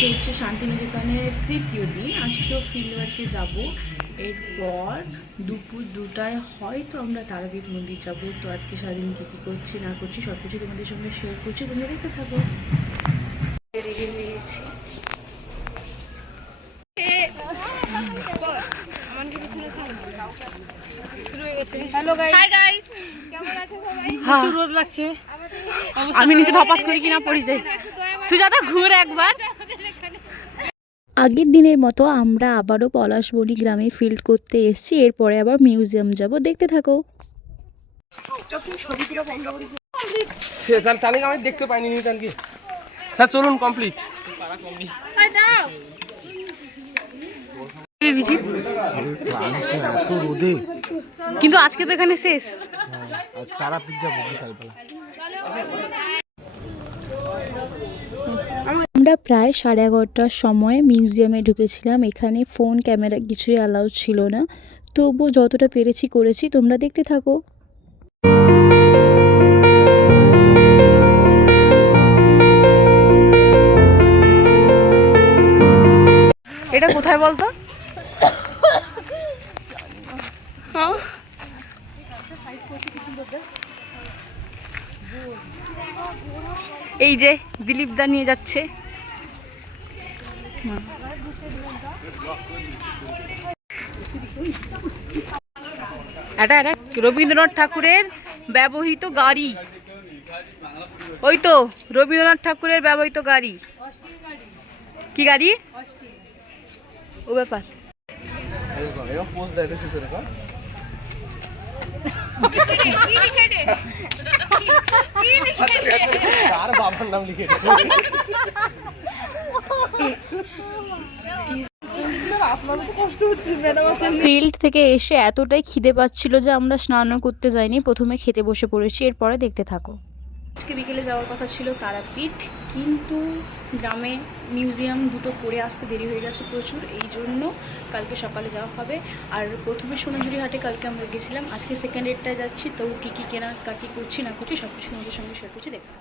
আজকে হচ্ছে শান্তিনিকেতনের তৃতীয় দিন। আজকেও ফিল্ড ওয়ার্কে যাবো। এরপর দুপুর 2টায় হয়তো আমরা তারাপীঠ মন্দির যাবো। তো আজকে সারাদিন কী কী করছি না করছি সব কিছু তোমাদের সঙ্গে শেয়ার করছি, তোমরা দেখতে থাকো। রেডি হয়ে গেছি। রোদ লাগছে, আমি নিচে ধপাস করি কিনা পড়ে যাই। সুজাতা ঘুরে একবার। আগের দিনের মতো আমরা আবারও পলাশবনি গ্রামে ফিল্ড করতে এসেছি। এরপরে আবার মিউজিয়াম যাব, দেখতে থাকো। আমি দেখতে পাইনি কি স্যার, চলুন কমপ্লিট। কিন্তু আজকে তো এখানে শেষ। আমরা প্রায় 11:30টার সময় মিউজিয়ামে ঢুকেছিলাম। এখানে ফোন ক্যামেরা কিছুই অ্যালাউ ছিল না, তবুও যতটা পেরেছি করেছি, তোমরা দেখতে থাকো। এটা কোথায় বলতো? এই যে দিলীপ দা নিয়ে যাচ্ছে। এটা রবীন্দ্রনাথ ঠাকুরের ব্যবহৃত গাড়ি। ওই তো রবীন্দ্রনাথ ঠাকুরের ব্যবহৃত গাড়ি। কি গাড়ি? ও ব্যাপার। ফিল্ড থেকে এসে এতটাই খিদে পাচ্ছিল যে আমরা স্নানও করতে যাইনি, প্রথমে খেতে বসে পড়েছি। এরপরে দেখতে থাকো। আজকে বিকেলে যাওয়ার কথা ছিল তারাপীঠ, কিন্তু গ্রামে মিউজিয়াম দুটো করে আসতে দেরি হয়ে গেছে প্রচুর, এই জন্য কালকে সকালে যাওয়া হবে। আর প্রথমে সোনাঝুরি হাটে কালকে আমরা গেছিলাম, আজকে সেকেন্ড ডেটটায় যাচ্ছি। তো কী কী কেনাকাটি করছি না করছি সব কিছু আমাদের সঙ্গে শেয়ার করছি, দেখতে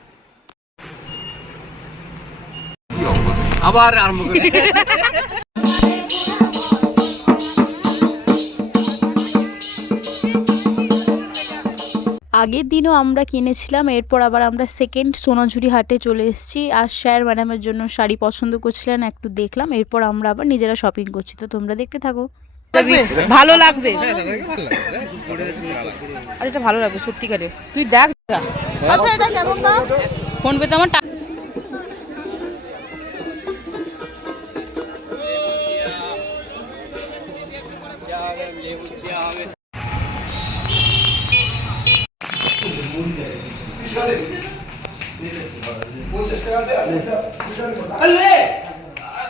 আবার আরম্ভ করে। আগের দিনও আমরা কিনেছিলাম, এরপর আবার আমরা সেকেন্ড সোনাঝুরি হাটে চলে এসেছি। আর স্যার ম্যাডামের জন্য শাড়ি পছন্দ করছিলেন, একটু দেখলাম। এরপর আমরা আবার নিজেরা শপিং করছি, তো তোমরা দেখতে থাকো। ভালো লাগবে। আর এটা ভালো লাগবে সত্যিকারে, তুই দেখ। ফোন পেতে আমার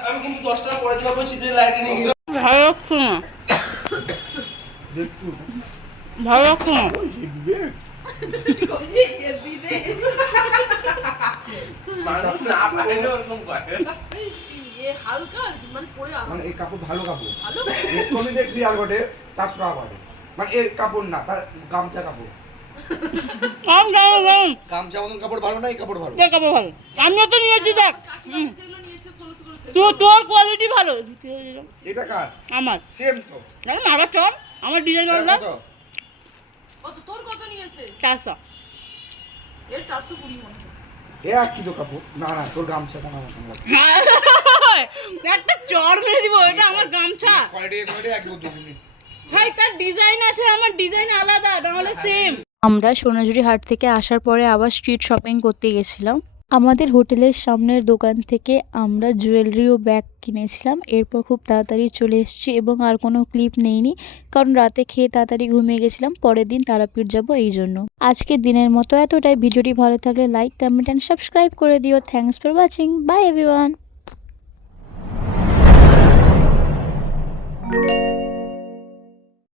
আমি কিন্তু 10 টাকা পরে যাবো, যে লাইনে নিয়ে গেলাম। ভালো লাগছে না, ভালো লাগছে না। মানে এই কাপড় ভালো কাপড়, তুমি দেখবি আর গোটে 400 টাকা পাবে। মানে এই কাপড় না, তার গামছা কাপড়। গামছা মতন কাপড় ভালো না, এই কাপড় ভালো। কাপড় ভালো, আমিও তো নিয়েছি। দেখ তোর কোয়ালিটি ভালো। এটা কার? আমার সেম তো। মারা চল, আমার ডিজাইন ভালো। কত তোর কত নিয়েছে? 400। এর 420 মনে হয়। এ আর কি তো কাপড়? না না, তোর গামছা কোন মতন লাগে। একটা চড় মেরে দিব, এটা আমার গামছা। কোয়ালিটি একদম দুগুনি। ভাই তার ডিজাইন আছে, আমার ডিজাইন আলাদা, নাহলে সেম। আমরা সোনাঝুরি হাট থেকে আসার পরে আবার স্ট্রিট শপিং করতে গেছিলাম। আমাদের হোটেলের সামনের দোকান থেকে আমরা জুয়েলারি ও ব্যাগ কিনেছিলাম। এরপর খুব তাড়াতাড়ি চলে এসেছি এবং আর কোনো ক্লিপ নেইনি, কারণ রাতে খেয়ে তাড়াতাড়ি ঘুমিয়ে গেছিলাম। পরের দিন তারাপীঠ যাব, এই জন্য। আজকের দিনের মতো এতটাই। ভিডিওটি ভালো থাকলে লাইক, কমেন্ট অ্যান্ড সাবস্ক্রাইব করে দিও। Thanks for watching. By everyone.